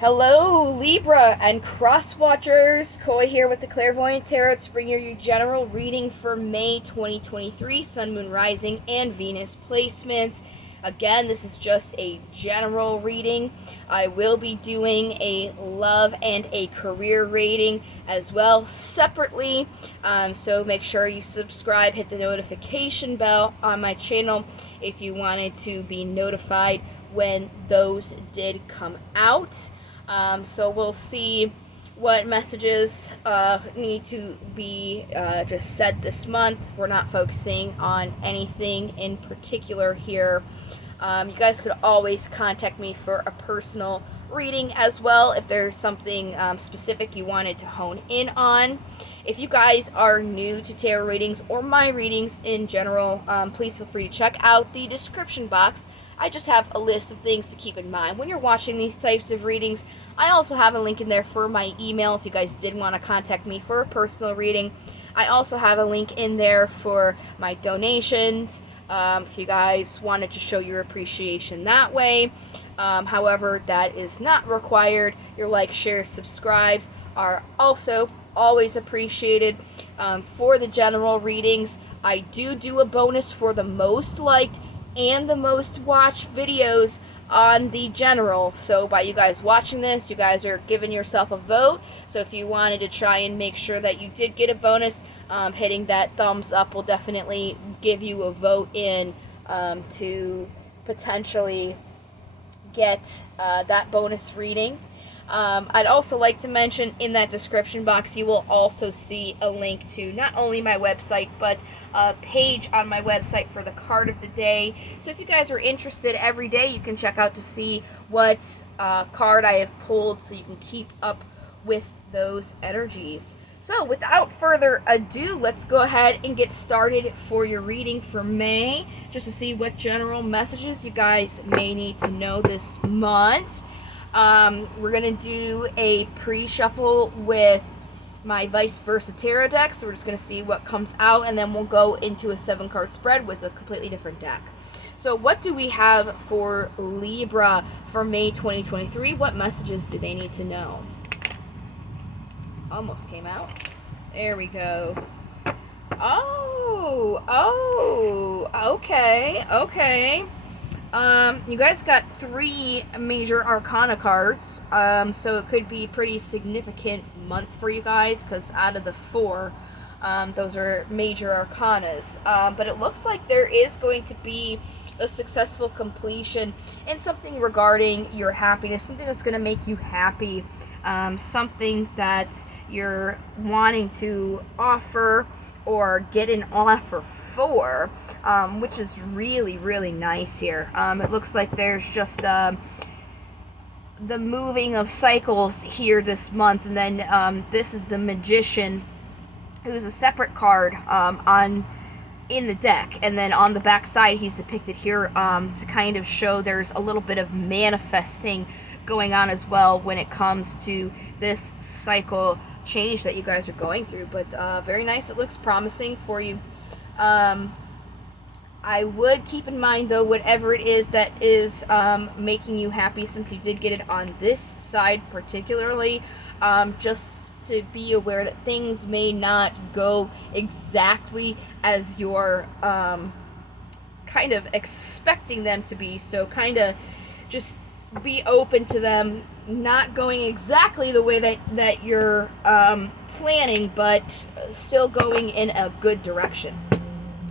Hello, Libra and cross watchers. Koi here with the Clairvoyant Tarot to bring you your general reading for May 2023, Sun, Moon, Rising, and Venus placements. Again, this is just a general reading. I will be doing a love and a career rating as well separately. So make sure you subscribe, hit the notification bell on my channel if you wanted to be notified when those did come out. So we'll see what messages need to be just said this month. We're not focusing on anything in particular here. You guys could always contact me for a personal reading as well if there's something specific you wanted to hone in on. If you guys are new to tarot readings or my readings in general, please feel free to check out the description box. I just have a list of things to keep in mind when you're watching these types of readings. I also have a link in there for my email if you guys did want to contact me for a personal reading. I also have a link in there for my donations if you guys wanted to show your appreciation that way. However, that is not required. Your likes, shares, subscribes are also always appreciated. For the general readings, I do a bonus for the most liked and the most watched videos on the general. So by you guys watching this, you guys are giving yourself a vote. So if you wanted to try and make sure that you did get a bonus, hitting that thumbs up will definitely give you a vote in to potentially get that bonus reading. I'd also like to mention in that description box you will also see a link to not only my website but a page on my website for the card of the day. So if you guys are interested, every day you can check out to see what card I have pulled so you can keep up with those energies. So without further ado, let's go ahead and get started for your reading for May, just to see what general messages you guys may need to know this month. We're going to do a pre-shuffle with my vice versa tarot deck, so we're just going to see what comes out, and then we'll go into a 7-card spread with a completely different deck. So what do we have for Libra for May 2023? What messages do they need to know? Almost came out. There we go. Okay. You guys got 3 major arcana cards, so it could be pretty significant month for you guys, because out of the 4, those are major arcanas. But it looks like there is going to be a successful completion in something regarding your happiness, something that's going to make you happy, something that you're wanting to offer or get an offer for, which is really nice here. It looks like there's just the moving of cycles here this month, and then this is the Magician, who's a separate card in the deck, and then on the back side he's depicted here to kind of show there's a little bit of manifesting going on as well when it comes to this cycle change that you guys are going through. But very nice. It looks promising for you. I would keep in mind, though, whatever it is that is making you happy, since you did get it on this side particularly, just to be aware that things may not go exactly as you're kind of expecting them to be. So kind of just be open to them not going exactly the way that you're planning, but still going in a good direction.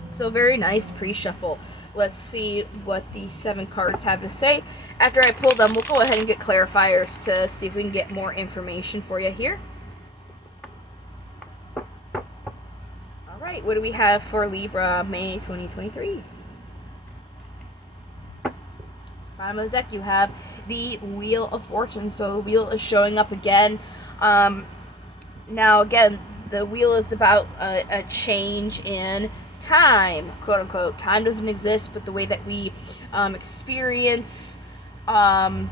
So very nice pre-shuffle. Let's see what the 7 cards have to say. After I pull them, we'll go ahead and get clarifiers to see if we can get more information for you here. Alright, what do we have for Libra May 2023? Bottom of the deck you have the Wheel of Fortune. So the wheel is showing up again. Now again, the wheel is about a change in time, quote unquote. Time doesn't exist, but the way that we experience our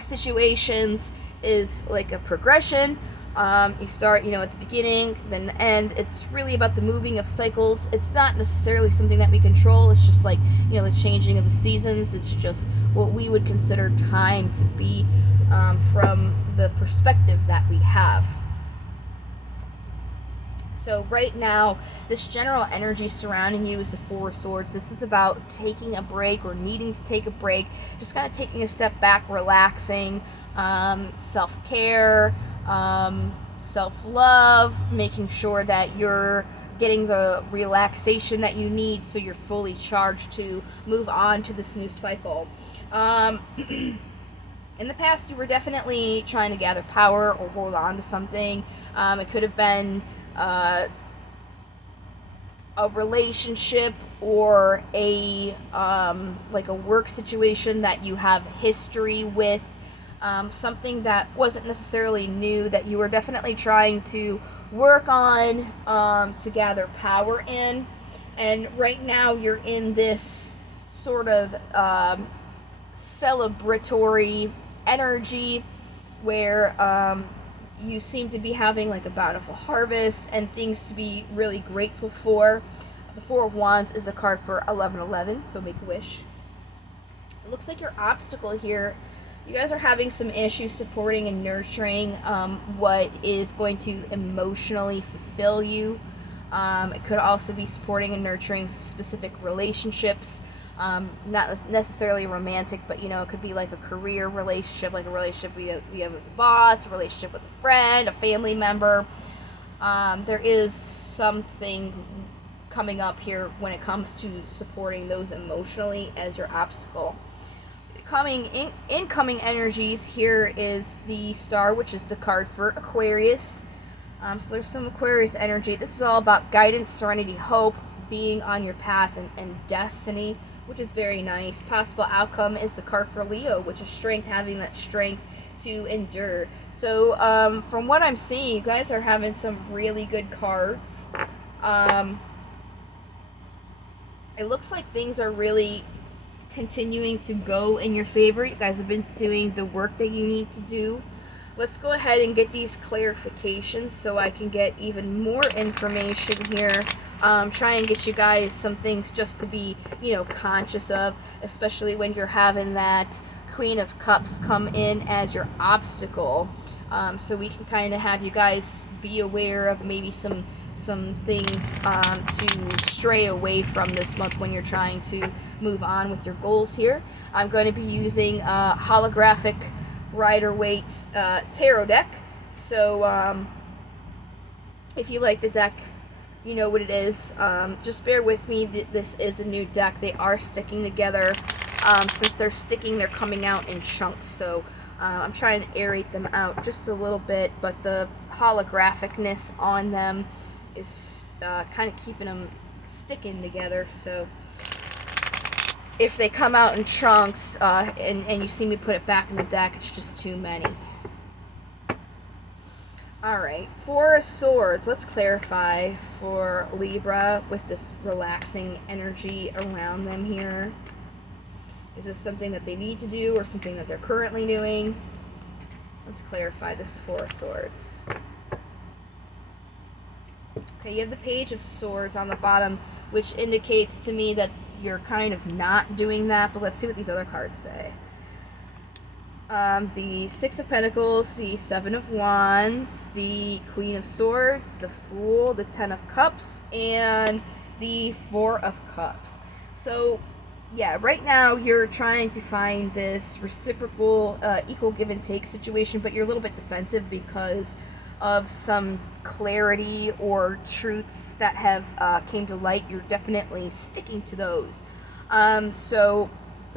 situations is like a progression. You start, at the beginning, then the end. It's really about the moving of cycles. It's not necessarily something that we control. It's just like, the changing of the seasons. It's just what we would consider time to be from the perspective that we have. So right now, this general energy surrounding you is the Four of Swords. This is about taking a break or needing to take a break, just kind of taking a step back, relaxing, self-care, self-love, making sure that you're getting the relaxation that you need so you're fully charged to move on to this new cycle. In the past, you were definitely trying to gather power or hold on to something. It could have been a relationship or a like a work situation that you have history with, something that wasn't necessarily new, that you were definitely trying to work on to gather power in. And right now you're in this sort of celebratory energy where you seem to be having like a bountiful harvest and things to be really grateful for. The Four of Wands is a card for 1111, so make a wish. It looks like your obstacle here, you guys are having some issues supporting and nurturing what is going to emotionally fulfill you. It could also be supporting and nurturing specific relationships. Not necessarily romantic, but it could be like a career relationship, like a relationship you have with a boss, a relationship with a friend, a family member. There is something coming up here when it comes to supporting those emotionally as your obstacle. Incoming energies here is the Star, which is the card for Aquarius. So there's some Aquarius energy. This is all about guidance, serenity, hope, being on your path, and destiny, which is very nice. Possible outcome is the card for Leo, which is strength, having that strength to endure. So from what I'm seeing, you guys are having some really good cards. It looks like things are really continuing to go in your favor. You guys have been doing the work that you need to do. Let's go ahead and get these clarifications so I can get even more information here. Try and get you guys some things just to be, conscious of, especially when you're having that Queen of Cups come in as your obstacle. So we can kind of have you guys be aware of maybe some things to stray away from this month when you're trying to move on with your goals here. I'm going to be using holographic Rider-Waite tarot deck. So if you like the deck, you know what it is. Just bear with me. This is a new deck. They are sticking together. Since they're sticking, they're coming out in chunks. So I'm trying to aerate them out just a little bit, but the holographicness on them is kind of keeping them sticking together. So if they come out in chunks and you see me put it back in the deck, it's just too many. Alright, Four of Swords. Let's clarify for Libra with this relaxing energy around them here. Is this something that they need to do or something that they're currently doing? Let's clarify this Four of Swords. Okay, you have the Page of Swords on the bottom, which indicates to me that you're kind of not doing that, but let's see what these other cards say. The Six of Pentacles, the Seven of Wands, the Queen of Swords, the Fool, the Ten of Cups, and the Four of Cups. So, yeah, right now you're trying to find this reciprocal, equal give and take situation, but you're a little bit defensive because of some clarity or truths that have came to light. You're definitely sticking to those. So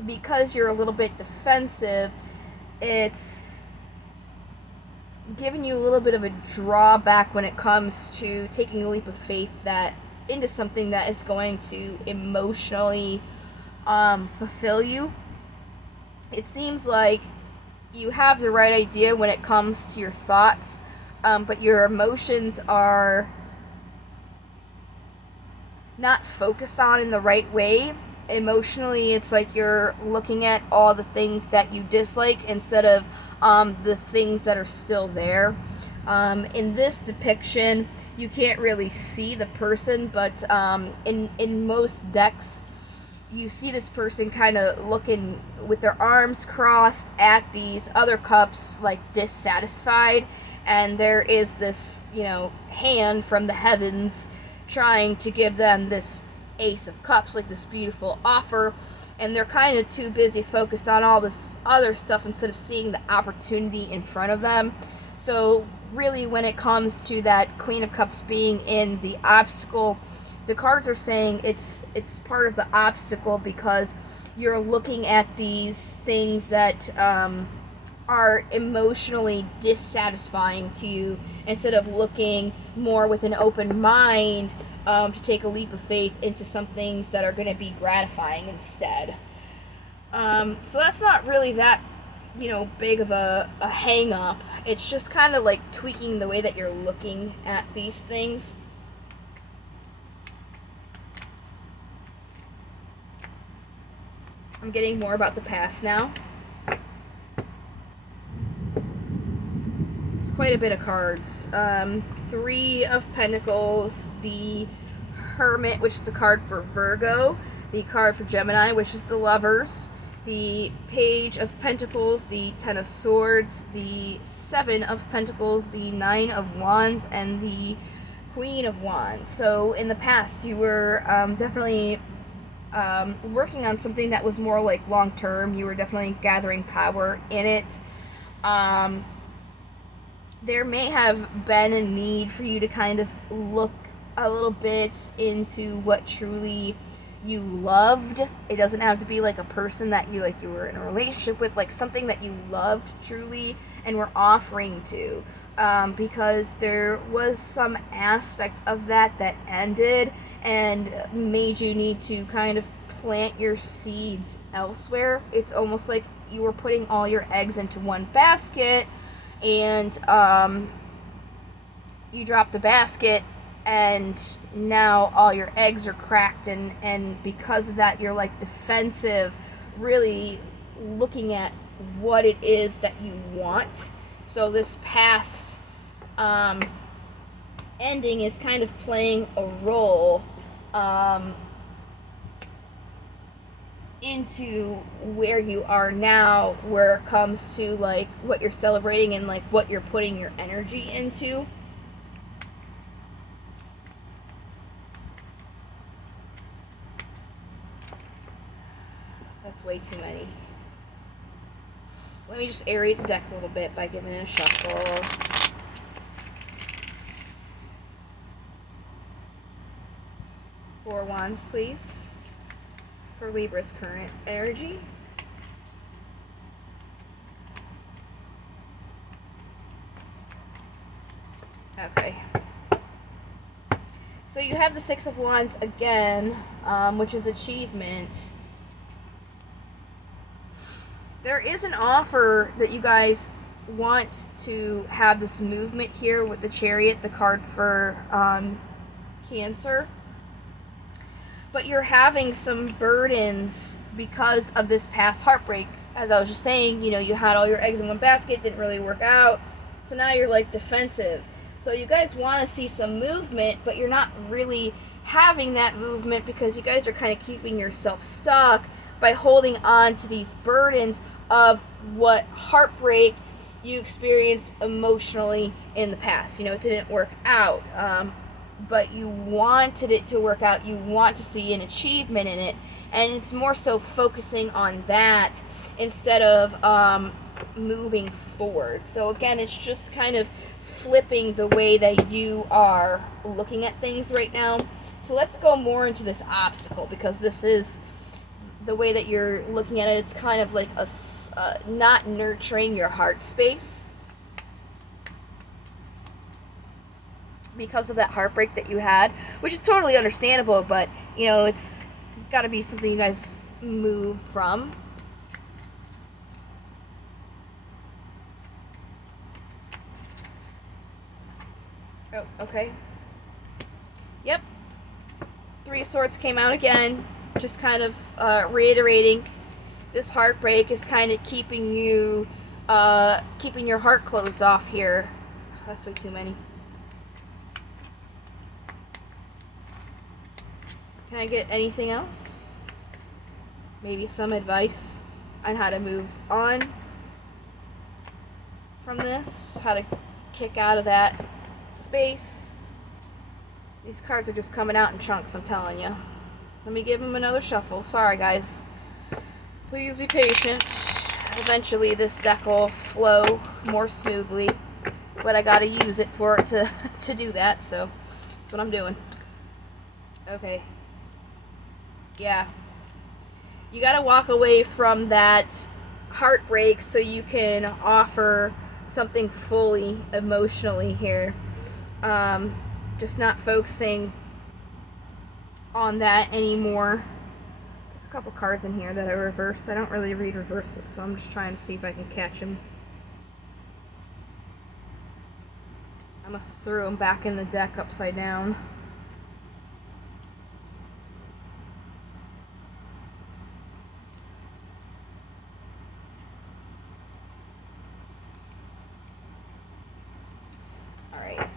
because you're a little bit defensive, it's giving you a little bit of a drawback when it comes to taking a leap of faith into something that is going to emotionally fulfill you. It seems like you have the right idea when it comes to your thoughts, but your emotions are not focused on in the right way. Emotionally, it's like you're looking at all the things that you dislike instead of the things that are still there. In this depiction, you can't really see the person, but in most decks, you see this person kind of looking with their arms crossed at these other cups, like dissatisfied, and there is this, you know, hand from the heavens trying to give them this Ace of Cups, like this beautiful offer, and they're kind of too busy focused on all this other stuff instead of seeing the opportunity in front of them. So really, when it comes to that Queen of Cups being in the obstacle, the cards are saying it's part of the obstacle because you're looking at these things that are emotionally dissatisfying to you instead of looking more with an open mind to take a leap of faith into some things that are going to be gratifying instead. So that's not really that, you know, big of a hang up. It's just kind of like tweaking the way that you're looking at these things. I'm getting more about the past now. It's quite a bit of cards. 3 of Pentacles, the Hermit, which is the card for Virgo, the card for Gemini, which is the Lovers, the Page of Pentacles, the 10 of Swords, the 7 of Pentacles, the 9 of Wands, and the Queen of Wands. So in the past, you were definitely working on something that was more like long term. You were definitely gathering power in it. There may have been a need for you to kind of look a little bit into what truly you loved. It doesn't have to be like a person that you were in a relationship with, like something that you loved truly and were offering to, because there was some aspect of that ended and made you need to kind of plant your seeds elsewhere. It's almost like you were putting all your eggs into one basket, and you drop the basket and now all your eggs are cracked, and because of that you're like defensive, really looking at what it is that you want. So this past ending is kind of playing a role into where you are now, where it comes to like what you're celebrating and like what you're putting your energy into. That's way too many. Let me just aerate the deck a little bit by giving it a shuffle. Four Wands, please, for Libra's current energy. Okay. So you have the Six of Wands again, which is achievement. There is an offer that you guys want to have this movement here with the Chariot, the card for Cancer. But you're having some burdens because of this past heartbreak. As I was just saying, you know, you had all your eggs in one basket, didn't really work out. So now you're like defensive. So you guys want to see some movement, but you're not really having that movement because you guys are kind of keeping yourself stuck by holding on to these burdens of what heartbreak you experienced emotionally in the past. You know, it didn't work out, but you wanted it to work out. You want to see an achievement in it, and it's more so focusing on that instead of moving forward. So again, it's just kind of flipping the way that you are looking at things right now. So let's go more into this obstacle, because this is the way that you're looking at it. It's kind of like a not nurturing your heart space because of that heartbreak that you had, which is totally understandable, but you know, it's got to be something you guys move from. Oh, okay. Yep. Three of Swords came out again, just kind of reiterating this heartbreak is kind of keeping you, keeping your heart closed off here. That's way too many. Can I get anything else? maybe some advice on how to move on from this, how to kick out of that space. These cards are just coming out in chunks, I'm telling you. Let me give them another shuffle. Sorry, guys. Please be patient. Eventually, this deck will flow more smoothly, but I gotta use it for it to do that, so that's what I'm doing. Okay. Yeah. You gotta walk away from that heartbreak so you can offer something fully emotionally here. Just not focusing on that anymore. There's a couple cards in here that are reversed. I don't really read reverses, so I'm just trying to see if I can catch them. I must throw them back in the deck upside down. Alright.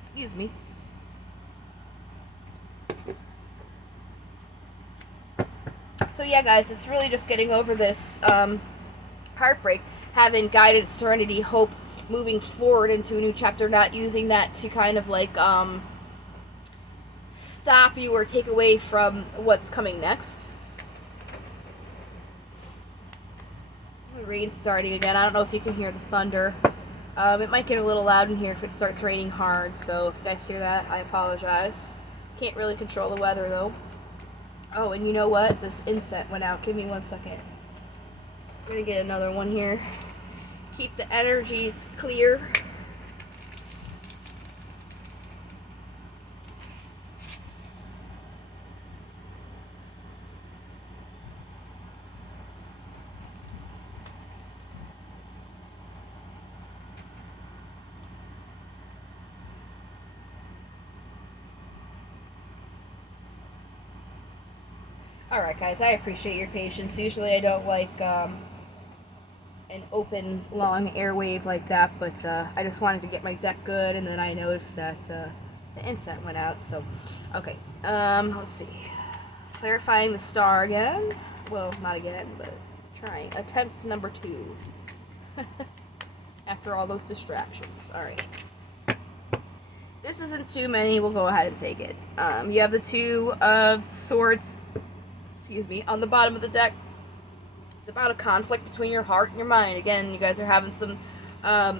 Excuse me. So yeah, guys, it's really just getting over this heartbreak, having guidance, serenity, hope, moving forward into a new chapter, not using that to kind of like stop you or take away from what's coming next. Rain starting again. I don't know if you can hear the thunder. It might get a little loud in here if it starts raining hard, so if you guys hear that, I apologize. Can't really control the weather though. Oh, and you know what? This incense went out. Give me 1 second. I'm gonna get another one here. Keep the energies clear. Alright guys, I appreciate your patience. Usually I don't like an open, long airwave like that, but I just wanted to get my deck good, and then I noticed that the incense went out, so, okay. Let's see. Clarifying the star again. Well, not again, but trying. Attempt number 2. After all those distractions. Alright. This isn't too many. We'll go ahead and take it. You have the 2 of Swords, excuse me, on the bottom of the deck. It's about a conflict between your heart and your mind. Again, you guys are having some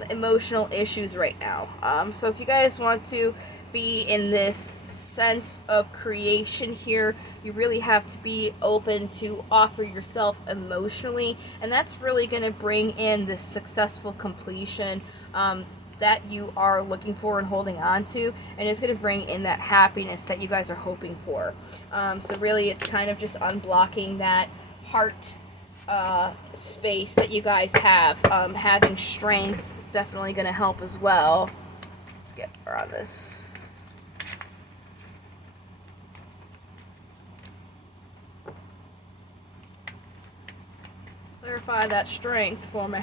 emotional issues right now. So if you guys want to be in this sense of creation here, you really have to be open to offer yourself emotionally, and that's really going to bring in this successful completion that you are looking for and holding on to, and it's going to bring in that happiness that you guys are hoping for. So really it's kind of just unblocking that heart space that you guys have. Having strength is definitely going to help as well. Let's get around this. Clarify that strength for me.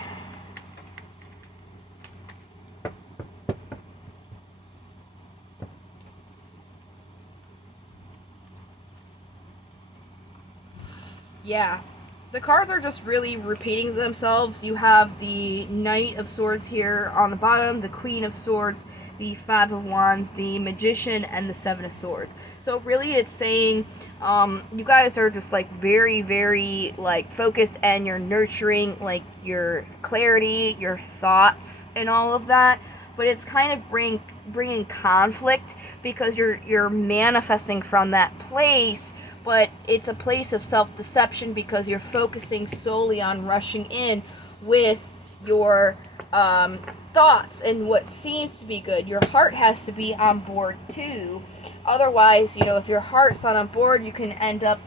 Yeah, the cards are just really repeating themselves. You have the Knight of Swords here on the bottom, the Queen of Swords, the Five of Wands, the Magician, and the Seven of Swords. So really it's saying you guys are just like very, very like focused, and you're nurturing like your clarity, your thoughts, and all of that. But it's kind of bringing conflict because you're manifesting from that place, but it's a place of self-deception because you're focusing solely on rushing in with your thoughts and what seems to be good. Your heart has to be on board too. Otherwise, if your heart's not on board, you can end up,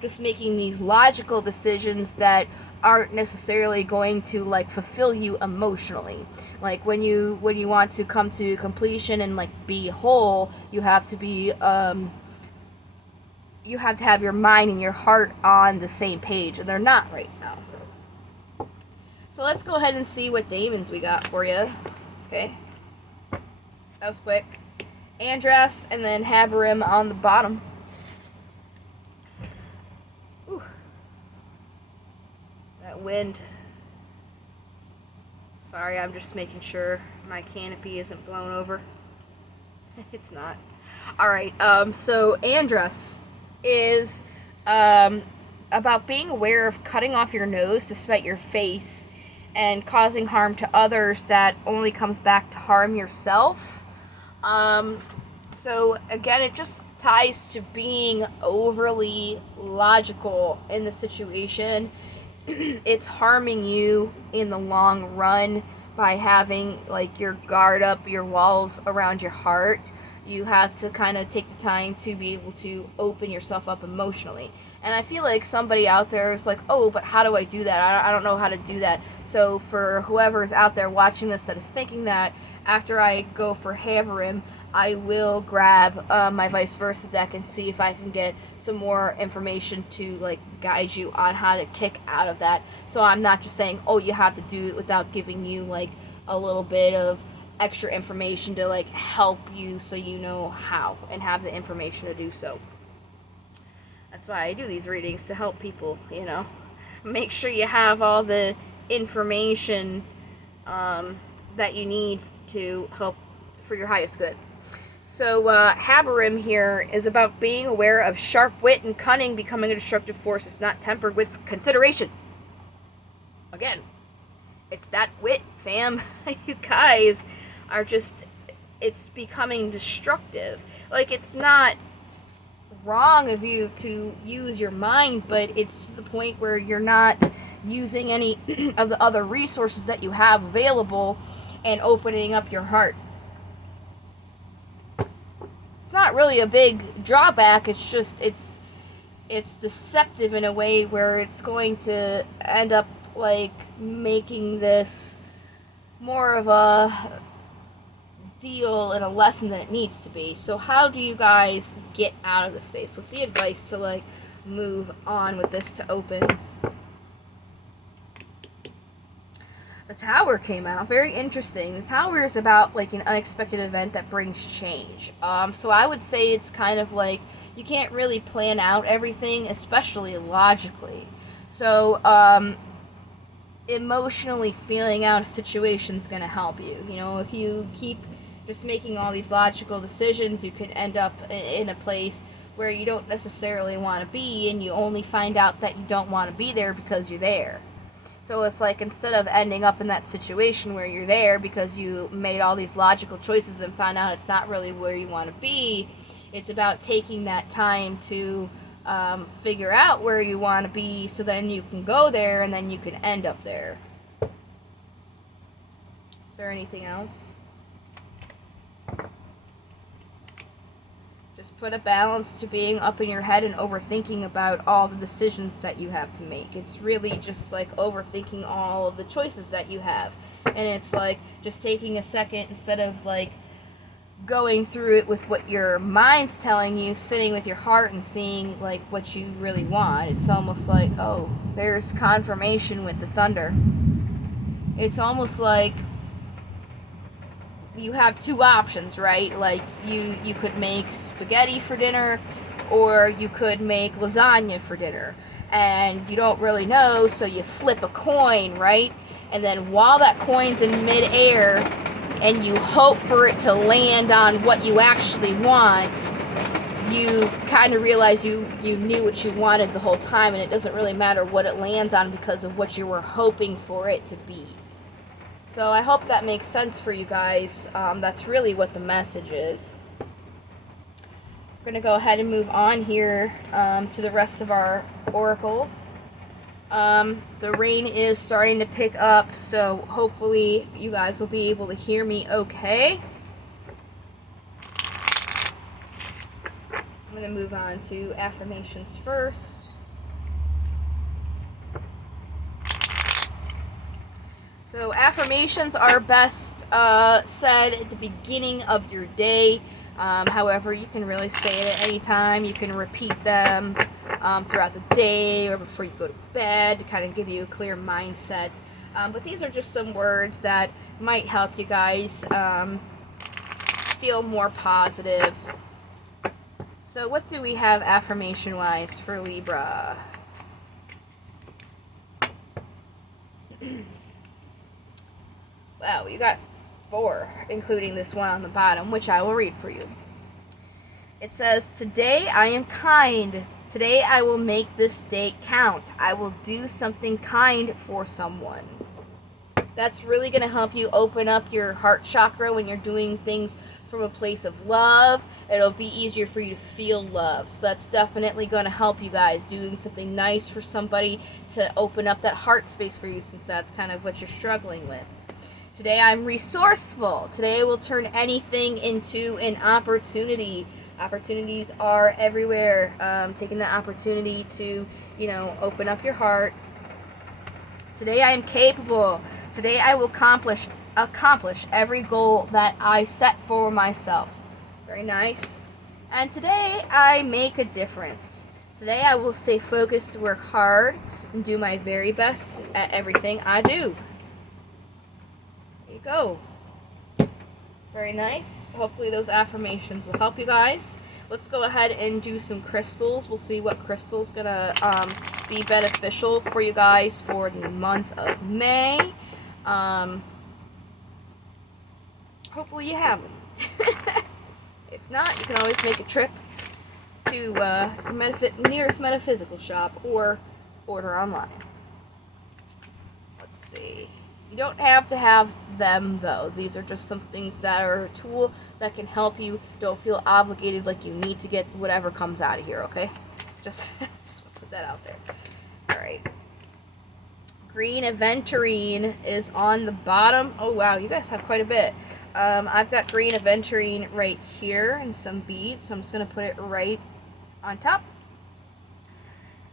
just making these logical decisions that aren't necessarily going to like fulfill you emotionally. Like when you want to come to completion and like be whole, you have to be you have to have your mind and your heart on the same page, and they're not right now. So let's go ahead and see what demons we got for you. Okay, that was quick. Andras, and then Habarim on the bottom. Ooh. That wind. Sorry, I'm just making sure my canopy isn't blown over. It's not. Alright, so Andras is about being aware of cutting off your nose to spite your face and causing harm to others that only comes back to harm yourself. So again, it just ties to being overly logical in the situation. It's harming you in the long run by having like your guard up, your walls around your heart. You have to kind of take the time to be able to open yourself up emotionally. And I feel like somebody out there is like, oh, but how do I do that? I don't know how to do that. So for whoever is out there watching this that is thinking that, after I go for Habarim, I will grab my vice versa deck and see if I can get some more information to like guide you on how to kick out of that. So I'm not just saying, oh, you have to do it, without giving you like a little bit of extra information to like help you so you know how and have the information to do so. That's why I do these readings, to help people, you know. Make sure you have all the information that you need to help for your highest good. So Habarim here is about being aware of sharp wit and cunning becoming a destructive force if not tempered with consideration. Again, it's that wit, fam. You guys are just, it's becoming destructive. Like, it's not wrong of you to use your mind, but it's to the point where you're not using any of the other resources that you have available and opening up your heart. It's not really a big drawback, it's just it's deceptive in a way where it's going to end up like making this more of a deal and a lesson than it needs to be. So how do you guys get out of the space? What's the advice to like move on with this to open? The Tower came out. Very interesting. The Tower is about like an unexpected event that brings change. So I would say it's kind of like you can't really plan out everything, especially logically. So emotionally feeling out a situation is going to help you. You know, if you keep just making all these logical decisions, you could end up in a place where you don't necessarily want to be, and you only find out that you don't want to be there because you're there. So it's like, instead of ending up in that situation where you're there because you made all these logical choices and found out it's not really where you want to be, it's about taking that time to figure out where you want to be, so then you can go there and then you can end up there. Is there anything else? Just put a balance to being up in your head and overthinking about all the decisions that you have to make. It's really just like overthinking all of the choices that you have. And it's like just taking a second, instead of like going through it with what your mind's telling you, sitting with your heart and seeing like what you really want. It's almost like, oh, there's confirmation with the thunder. It's almost like you have two options, right? Like you could make spaghetti for dinner, or you could make lasagna for dinner, and you don't really know, so you flip a coin, right? And then while that coin's in midair and you hope for it to land on what you actually want, you kind of realize you knew what you wanted the whole time, and it doesn't really matter what it lands on because of what you were hoping for it to be. So I hope that makes sense for you guys. That's really what the message is. We're going to go ahead and move on here to the rest of our oracles. The rain is starting to pick up, so hopefully you guys will be able to hear me okay. I'm going to move on to affirmations first. So affirmations are best said at the beginning of your day. However, you can really say it at any time. You can repeat them throughout the day or before you go to bed to kind of give you a clear mindset. But these are just some words that might help you guys feel more positive. So what do we have affirmation-wise for Libra? Wow, you got 4, including this one on the bottom, which I will read for you. It says, today I am kind. Today I will make this day count. I will do something kind for someone. That's really going to help you open up your heart chakra when you're doing things from a place of love. It'll be easier for you to feel love. So that's definitely going to help you guys, doing something nice for somebody to open up that heart space for you, since that's kind of what you're struggling with. Today I'm resourceful. Today I will turn anything into an opportunity. Opportunities are everywhere. Taking the opportunity to, open up your heart. Today I am capable. Today I will accomplish every goal that I set for myself. Very nice. And today I make a difference. Today I will stay focused, work hard, and do my very best at everything I do. There you go. Very nice. Hopefully those affirmations will help you guys. Let's go ahead and do some crystals. We'll see what crystal's gonna be beneficial for you guys for the month of May. Hopefully you have them. If not, you can always make a trip to your nearest metaphysical shop or order online. Let's see. You don't have to have them, though. These are just some things that are a tool that can help you. Don't feel obligated like you need to get whatever comes out of here, okay? Just put that out there. Alright. Green aventurine is on the bottom. Oh, wow. You guys have quite a bit. I've got green aventurine right here and some beads, so I'm just going to put it right on top.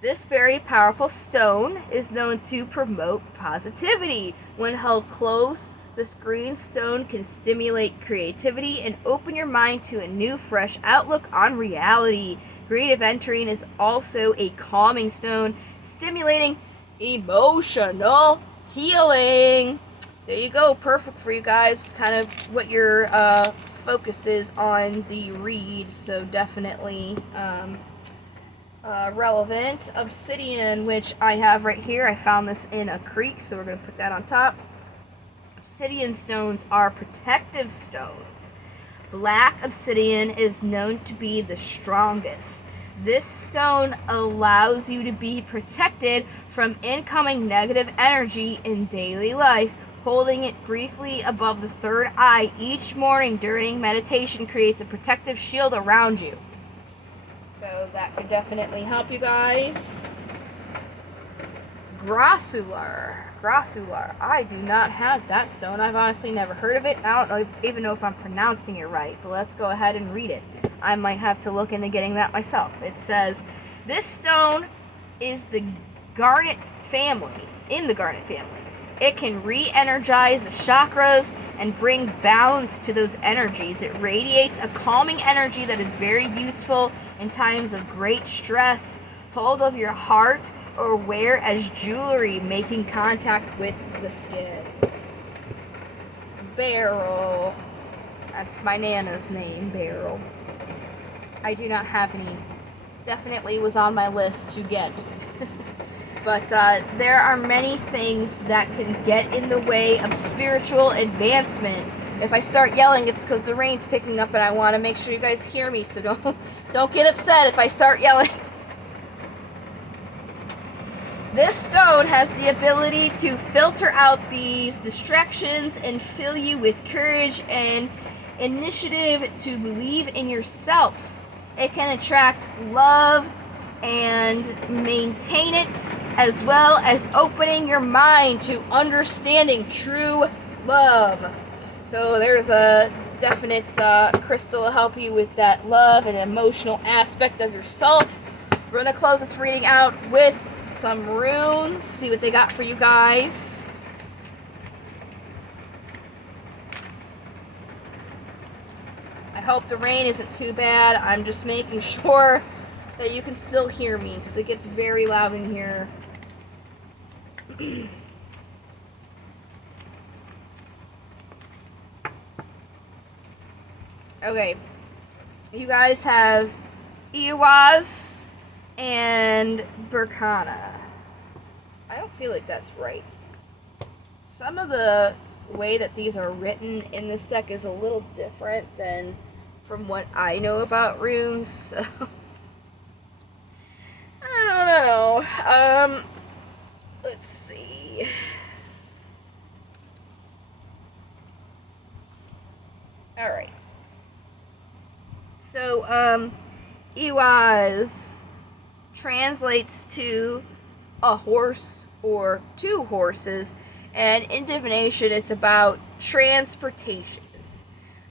This very powerful stone is known to promote positivity. When held close, this green stone can stimulate creativity and open your mind to a new, fresh outlook on reality. Green aventurine is also a calming stone, stimulating emotional healing. There you go. Perfect for you guys. Kind of what your focus is on the read, so definitely relevant. Obsidian, which I have right here. I found this in a creek, so we're going to put that on top. Obsidian stones are protective stones. Black obsidian is known to be the strongest. This stone allows you to be protected from incoming negative energy in daily life. Holding it briefly above the third eye each morning during meditation creates a protective shield around you. So that could definitely help you guys. Grossular. I do not have that stone. I've honestly never heard of it. I don't even know if I'm pronouncing it right, but let's go ahead and read it. I might have to look into getting that myself. It says, this stone is the garnet family, in the garnet family. It can re-energize the chakras and bring balance to those energies. It radiates a calming energy that is very useful in times of great stress. Hold of your heart or wear as jewelry, making contact with the skin. Beryl. That's my Nana's name, Beryl. I do not have any. Definitely was on my list to get. But there are many things that can get in the way of spiritual advancement. If I start yelling, it's because the rain's picking up and I want to make sure you guys hear me, so don't get upset if I start yelling. This stone has the ability to filter out these distractions and fill you with courage and initiative to believe in yourself. It can attract love and maintain it, as well as opening your mind to understanding true love. So there's a definite crystal to help you with that love and emotional aspect of yourself. We're going to close this reading out with some runes, see what they got for you guys. I hope the rain isn't too bad. I'm just making sure that you can still hear me because it gets very loud in here. Okay, you guys have Iwas and Berkana. I don't feel like that's right. Some of the way that these are written in this deck is a little different than from what I know about runes, so I don't know. Let's see. Alright. So, Iwas translates to a horse or two horses, and in divination it's about transportation.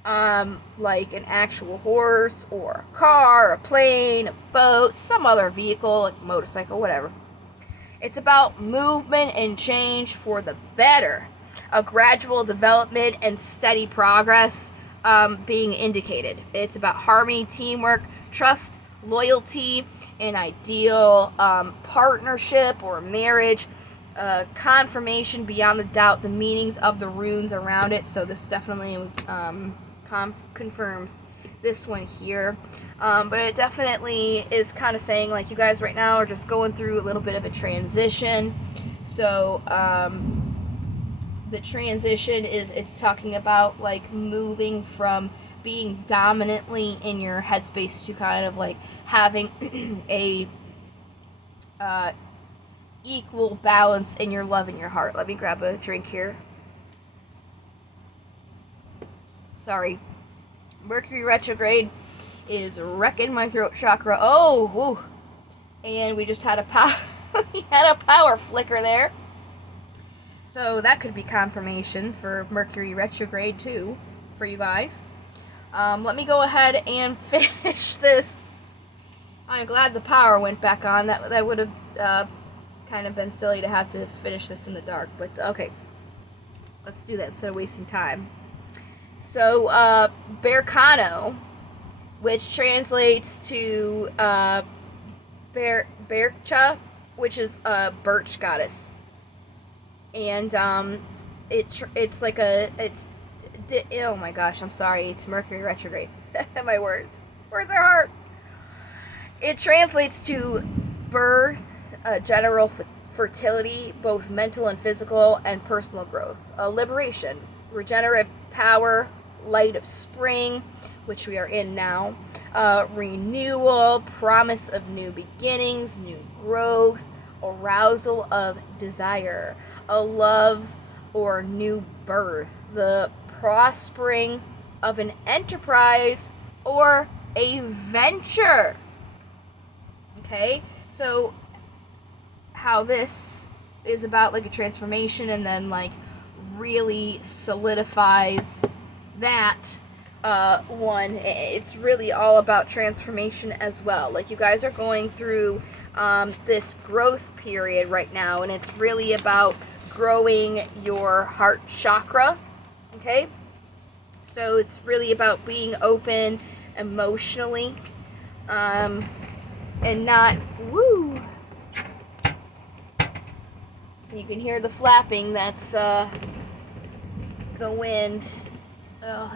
Like an actual horse or a car, a plane, a boat, some other vehicle, like a motorcycle, whatever. It's about movement and change for the better. A gradual development and steady progress being indicated. It's about harmony, teamwork, trust, loyalty, an ideal partnership or marriage, confirmation beyond the doubt, the meanings of the runes around it. So this definitely confirms this one here. But it definitely is kind of saying, like, you guys right now are just going through a little bit of a transition. So the transition is, it's talking about like moving from being dominantly in your headspace to kind of like having a equal balance in your love and your heart. Let me grab a drink here. Sorry. Mercury retrograde is wrecking my throat chakra. Oh, woo. And we just had a power flicker there. So that could be confirmation for Mercury retrograde too for you guys. Let me go ahead and finish this. I'm glad the power went back on. That would have kind of been silly to have to finish this in the dark. But okay, let's do that instead of wasting time. So Berkano, which translates to Berkcha, which is a birch goddess. And it's like oh my gosh, I'm sorry, it's Mercury retrograde. My words are hard. It translates to birth, general fertility, both mental and physical, and personal growth, liberation, regenerative power, light of spring, which we are in now, renewal, promise of new beginnings, new growth, arousal of desire, a love or new birth, the prospering of an enterprise or a venture. Okay, so how this is about like a transformation, and then like really solidifies that one. It's really all about transformation as well. Like, you guys are going through this growth period right now, and it's really about growing your heart chakra. Okay, so it's really about being open emotionally, and not woo. You can hear the flapping. That's the wind.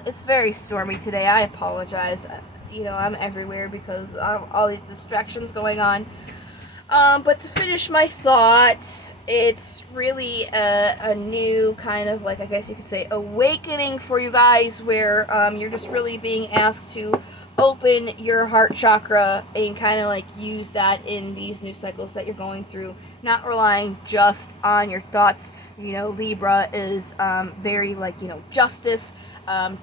It's very stormy today. I apologize. You know, I'm everywhere because of all these distractions going on. But to finish my thoughts, it's really a new kind of, like, I guess you could say, awakening for you guys, where you're just really being asked to open your heart chakra and kind of like use that in these new cycles that you're going through, not relying just on your thoughts. You know, Libra is very, like, you know, justice.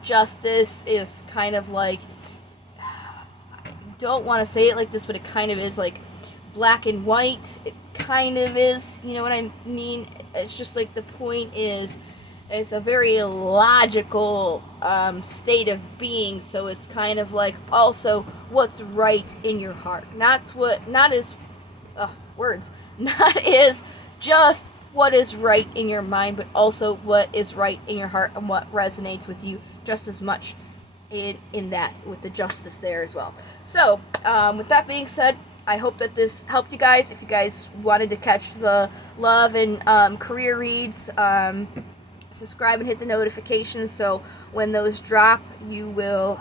Justice is kind of like, I don't want to say it like this, but it kind of is like black and white. It kind of is, you know what I mean? It's just like, the point is, it's a very logical state of being, so it's kind of like also what's right in your heart. Not is just what is right in your mind, but also what is right in your heart and what resonates with you just as much in that, with the justice there as well. So, with that being said, I hope that this helped you guys. If you guys wanted to catch the love and career reads, subscribe and hit the notifications so when those drop you will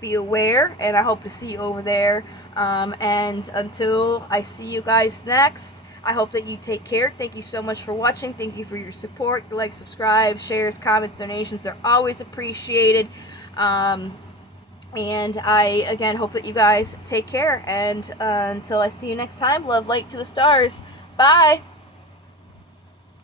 be aware, and I hope to see you over there. And until I see you guys next, I hope that you take care. Thank you so much for watching. Thank you for your support, your likes, subscribe, shares, comments, donations. They're always appreciated. And I, again, hope that you guys take care. And until I see you next time, love, light to the stars. Bye!